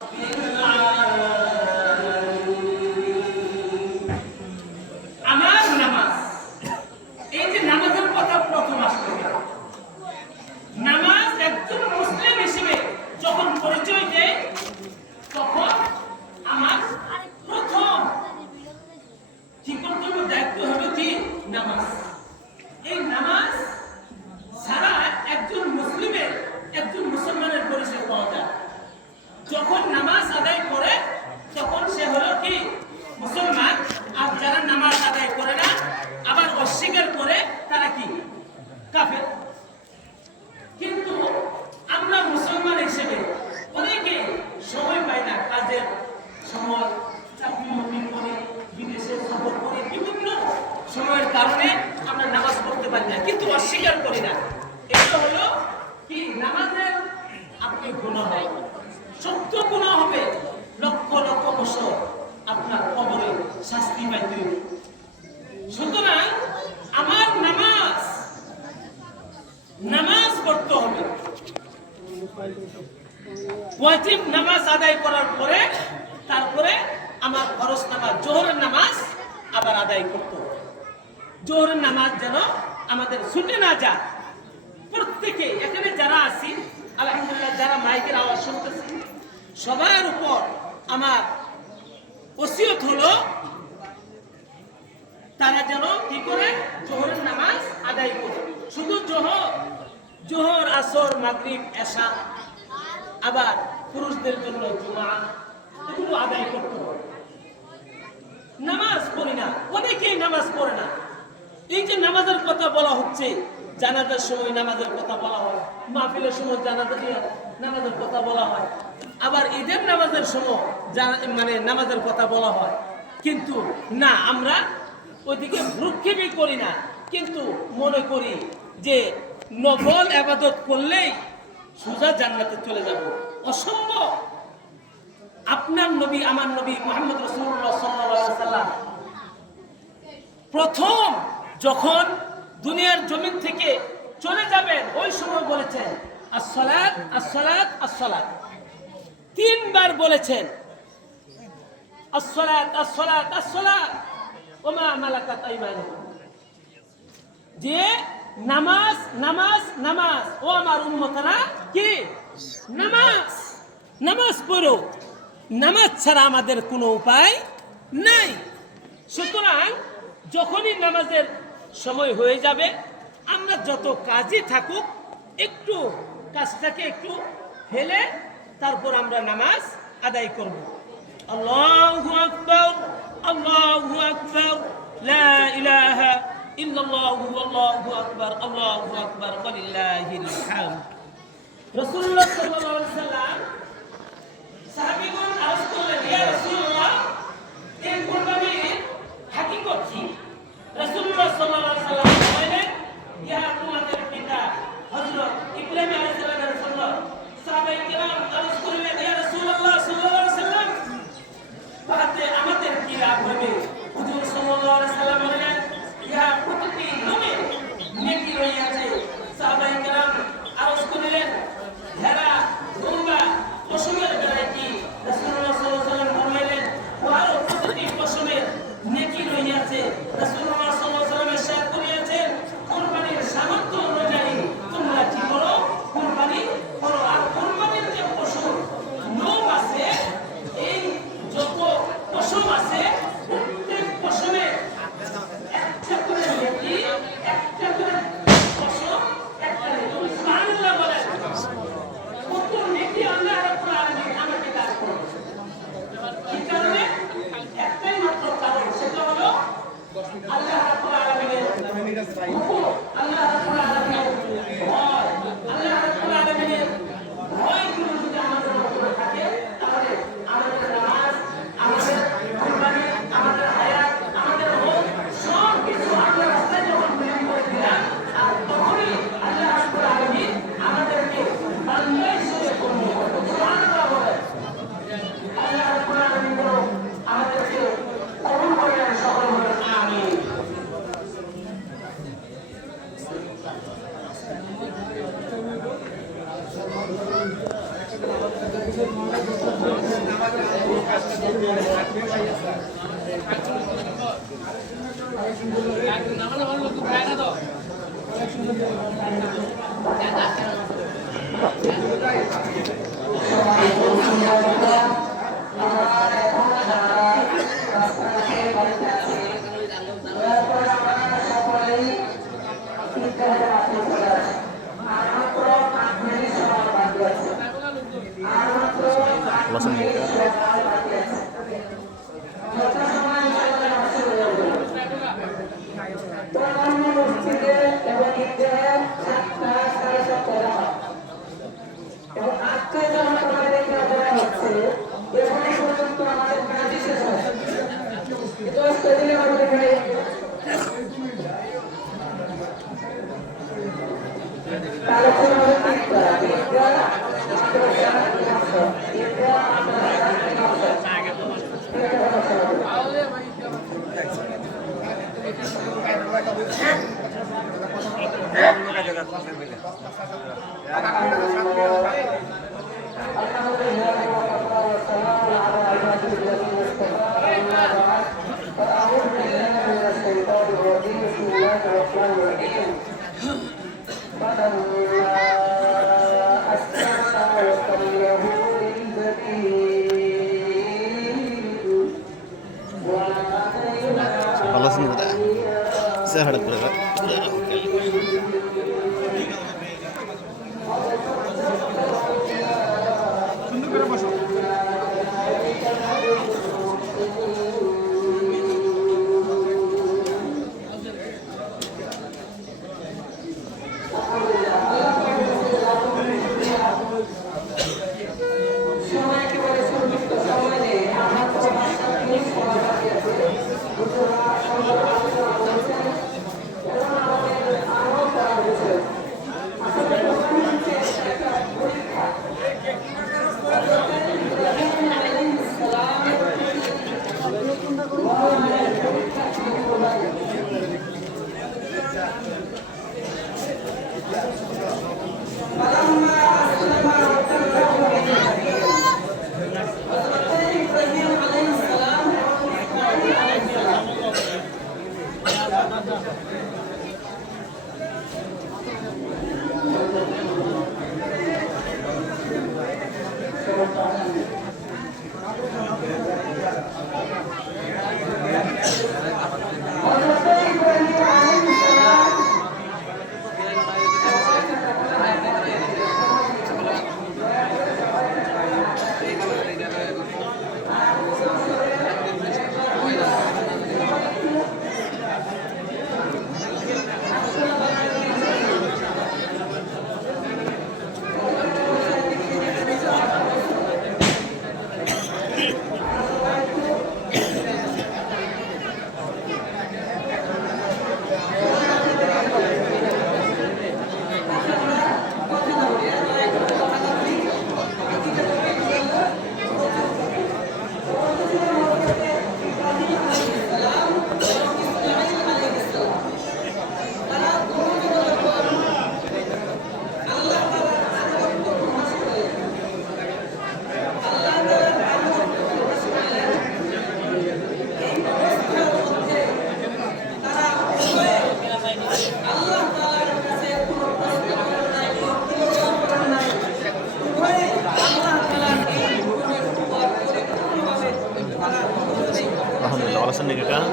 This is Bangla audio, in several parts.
আমার নামাজ, এই যে নামাজের কথা প্রথম আসলো, নামাজ একজন মুসলিম হিসেবে যখন পরিচয় দেয় তখন আমার প্রথম কি করতে হবে, দায়িত্ব হবে কি নামাজ। এই নামাজ ছাড়া একজন মুসলিমের, একজন মুসলমানের পরিচয় পাওয়া যায়। যখন নামাজ আদায় করে তখন সে হলো কি মুসলমান, আর যারা নামাজ আদায় করে না আবার অস্বীকার করে তারা কি কাফের। কিন্তু আমরা মুসলমান হিসেবে অনেকে সময় পাই না, কাজের সময়, চাকরি বাকরি করে, বিদেশে সফর করে, বিভিন্ন সময়ের কারণে আমরা নামাজ পড়তে পারি না, কিন্তু অস্বীকার করি না। এটা হলো কি নামাজের আপনি গুনাহ হয়, সত্য গুনাহ হবে, লক্ষ লক্ষ বছর আপনার কবরে শাস্তি পাইতে হবে। সুতরাং আমার নামাজ পড়তে হবে। ওয়াজিব নামাজ আদায় করার পরে তারপরে আমার ফরজ নামাজ জোহরের নামাজ আবার আদায় করতে হবে। জোহরের নামাজ যেন আমাদের ছুটে না যায়। প্রত্যেকে এখানে যারা আছি আলহামদুলিল্লাহ, যারা মাইকের আওয়াজ শুনতেছি, সবার উপর আমার ওসিয়ত হলো তারা যেন কি করে জোহরের নামাজ আদায় করে। শুধু জোহর, আসর, মাগরিব, এশা, আবার পুরুষদের জন্য জুমা, এগুলো আদায় করতে হবে। নামাজ পড়ি না, অনেকেই নামাজ পড়ে না। এই যে নামাজের কথা বলা হচ্ছে, জানাজার সময় নামাজের কথা বলা হয়, মাহফিলের সময় নামাজের কথা বলা হয়, আবার ঈদের নামাজের সময় মানে নামাজের কথা বলা হয়। কিন্তু না, আমরা ওইদিকে ভ্রুক্ষেপই করি না, কিন্তু মনে করি যে নফল ইবাদত করলেই সোজা জান্নাতে চলে যাব। অসম্ভব। আপনার নবী, আমার নবী মুহাম্মদ রাসূলুল্লাহ সাল্লাল্লাহু আলাইহি ওয়াসাল্লাম প্রথম যখন দুনিয়ার জমিন থেকে চলে যাবেন ওই সময় বলেছেন আসসালাত আসসালাত আসসালাত, তিনবার বলেছেন আসসালাত আসসালাত আসসালাত ওমা মালাকাত আইমানুকুম, যে নামাজ নামাজ নামাজ, ও আমার উম্মতরা কি নামাজ নামাজ পড়ো, নামাজ ছাড়া আমাদের কোনো উপায় নাই। সুতরাং যখনই নামাজের সময় হয়ে যাবে, আমরা যত কাজই থাকুক একটু কাজটাকে একটু ফেলে তারপর আমরা নামাজ আদায় করব। আল্লাহু আকবার, আল্লাহু আকবার, লা ইলাহা ইল্লাল্লাহু আল্লাহু আকবার, আল্লাহু আকবার, ওয়ালিল্লাহিল হামদ। রাসূলুল্লাহ সাল্লাল্লাহু আলাইহি ওয়াসাল্লাম সাহাবীগণ আরজ করলেন, ইয়া রাসূলুল্লাহ, এই কুরবানির হাকিকত কি? রাসূলুল্লাহ সাল্লাল্লাহু আলাইহি ওয়াসাল্লাম বলেন, ইয়া তোমাদের পিতা হযরত ইব্রাহিম আলাইহিস সালামের সুন্নাত। সাহাবায়ে কেরাম আরজ করলেন, ইয়া রাসূলুল্লাহ সাল্লাল্লাহু আলাইহি ওয়াসাল্লাম, তাতে আমাদের কি লাভ হবে? হুজুর সাল্লাল্লাহু আলাইহি ওয়াসাল্লাম বলেন, ইয়া প্রতিটি নবী নেকি রইয়াছে। সাহাবায়ে কেরাম আরজ করলেন, ভেড়া, দুম্বা, خلصني ده سهل كده. Alhamdulillah, alasan nikah.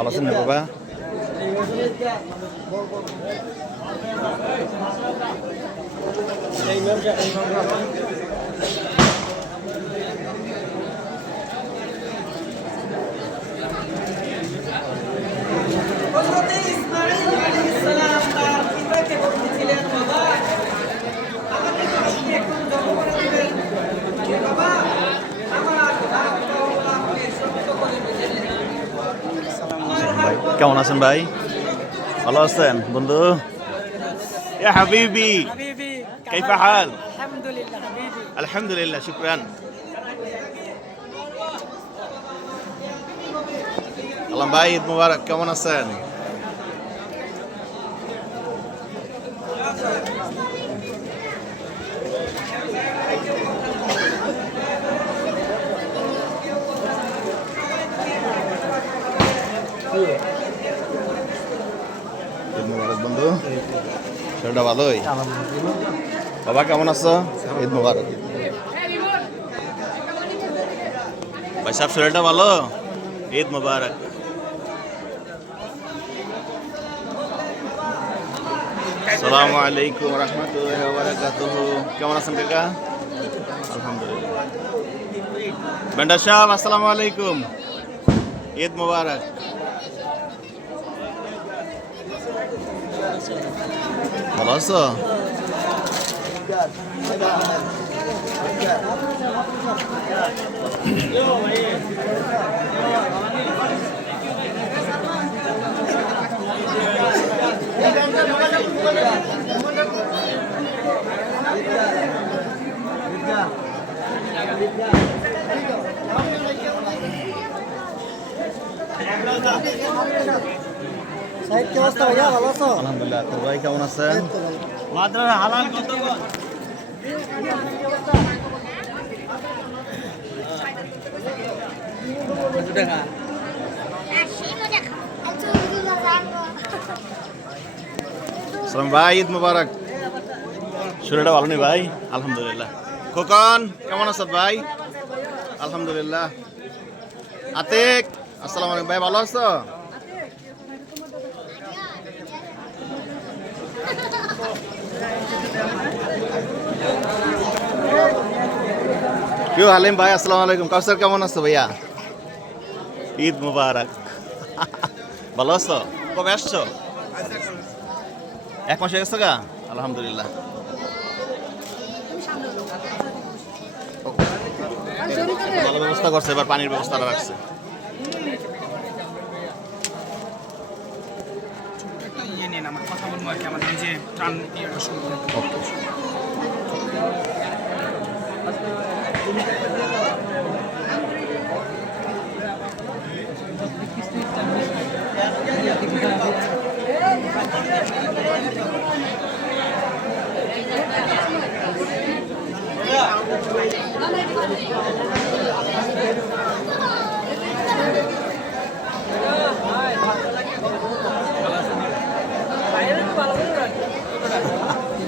Alasan ya Bapak? কেমন আছেন ভাই? ভালো আছেন বন্ধু? ইয়া হাবিবি حبيبي كيف حال؟ الحمد لله حبيبي الحمد لله شكرا আলম ভাই ঈদ মুবারক, কেমন আছেন? ঈদ মুবারক বন্ধু, শরীরটা ভালোই? বাবা কেমন আছো? ঈদ মুবারক ভাই সাহেব, শরীরটা ভালো? ঈদ মুবারক। আসসালামু আলাইকুম রহমতুল্লাহি ওয়া বারাকাতুহু। কেমন আছেন কাকা? আলহামদুলিল্লাহ। বেন্ডার সাহেব আসসালামু আলাইকুম, ঈদ মুবারক। ভালো আছো? সাইদ কি অবস্থা ভাইয়া ভালো আছো আলহামদুলিল্লাহ। তোর ভাই কেমন আছেন? মাদ্রাসা হালাল কত টাকা সালাম ভাই, ঈদ মুবারক। শরীরটা ভালো নেই ভাই? আলহামদুলিল্লাহ। খোকন কেমন আছো ভাই? আলহামদুলিল্লাহ। আতিক আসসালামু আলাইকুম ভাই, ভালো আছো? কেউ হালিম ভাই আসসালামু আলাইকুম। কাউসার কেমন আছো ভাইয়া? ঈদ মুবারক। ভালো আছো? কবে আসছো? 1 মাস হয়ে গেছে গা? আলহামদুলিল্লাহ। ভালো ব্যবস্থা করছে, এবার পানির ব্যবস্থা রাখছে। ইয়ে নিন আমার কথা বলবো আর কি, আমার নিজে প্রাণ ইয়েটা শুরু করবো।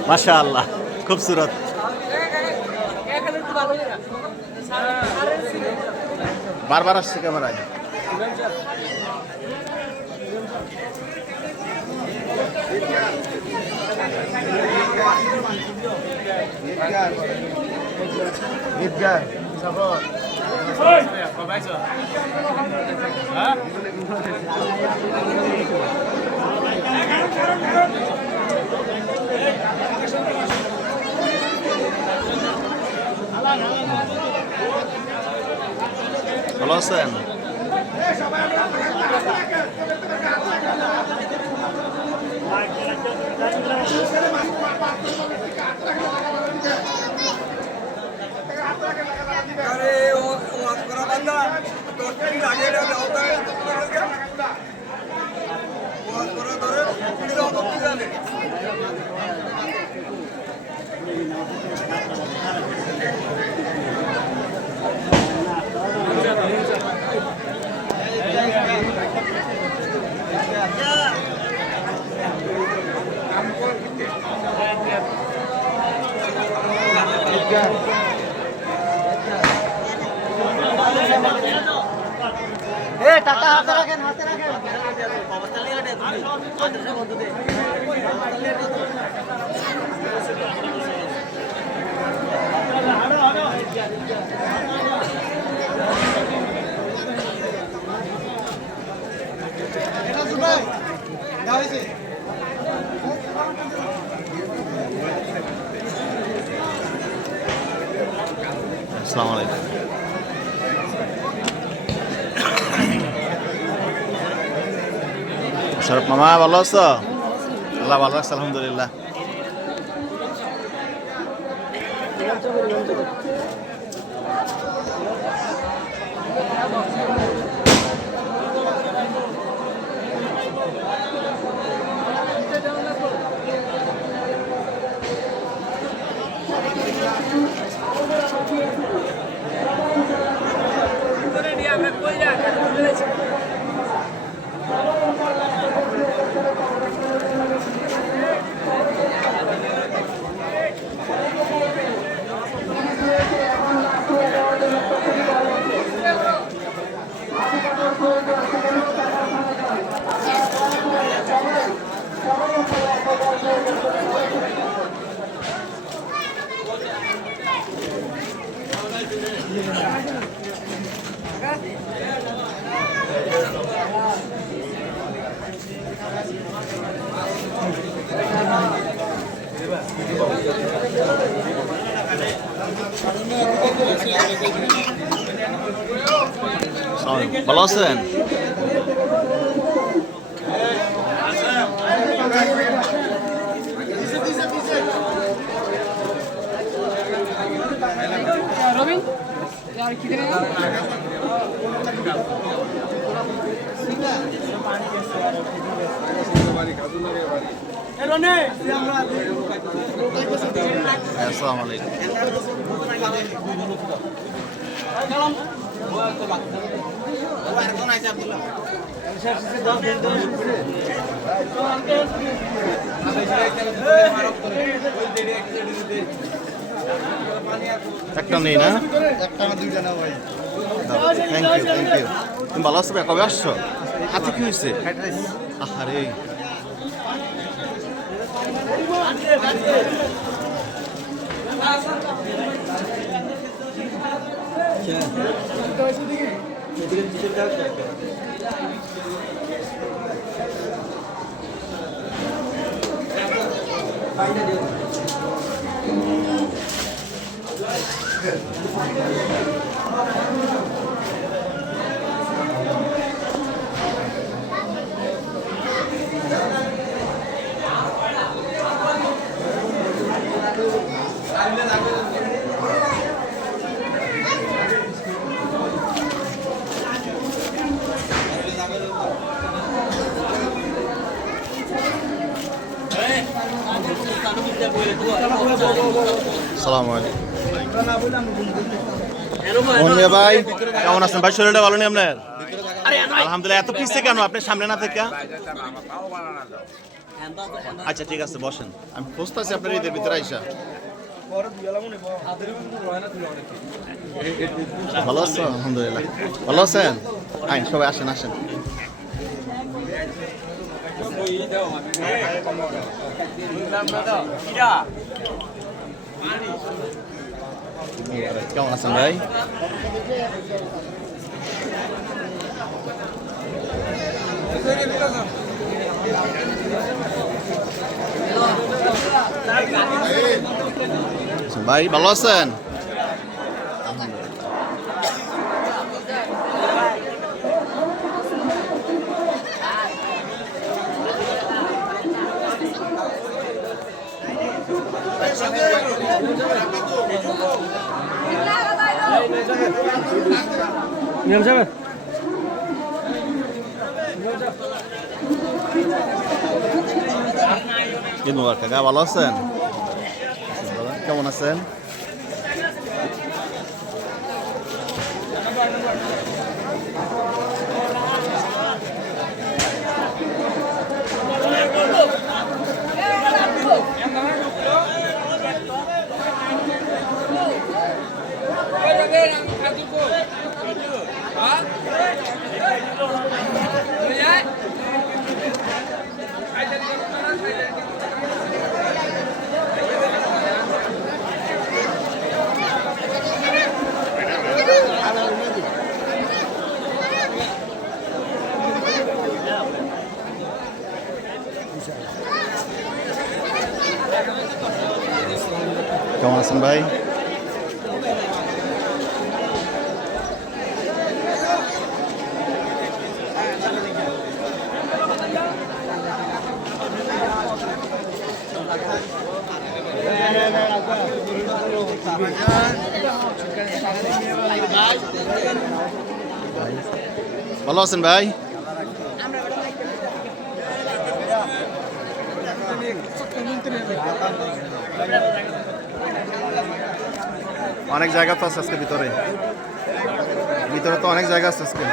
মাশাআল্লাহ, খুবসুরত। বারবার আসছে ক্যামেরায়। ভালো আছেন? টাকা হাতে রাখেন হাতে রাখেন আসসালামু আলাইকুম। শরফ মামা ভালো আছো? আল্লাহ ভালো রাখছে আলহামদুলিল্লাহ। ভালো আছেন? আসসালামু আলাইকুম। একটা নেই না? Thank you thank you. তুমি ভালো আছো? কবে আসছো? হাতে কি হয়েছে? আরে আসসালামু আলাইকুম। মোহন ভাই কেমন আছেন? ভাই শরীরটা ভালো নেই আপনার? আলহামদুলিল্লাহ। এত পিছিয়ে কেন আপনি সামনে না থেকে? আচ্ছা ঠিক আছে বসেন, আমি খুঁজতেছি আপনার ঈদের ভিতরে আইসা। ভালো আছো? আলহামদুলিল্লাহ। ভালো আছেন? আইন সবাই আসেন আসেন। কেমন আছেন ভাই? ভাই ভালো আছেন? ঈদ মুবারক কাকা, ভালো আছেন? কেমন আছেন? কেমন আছেন ভাই? ভালো আছেন ভাই? অনেক জায়গা তো আছে আজকে ভিতরে, ভিতরে তো অনেক জায়গা আছে আজকে।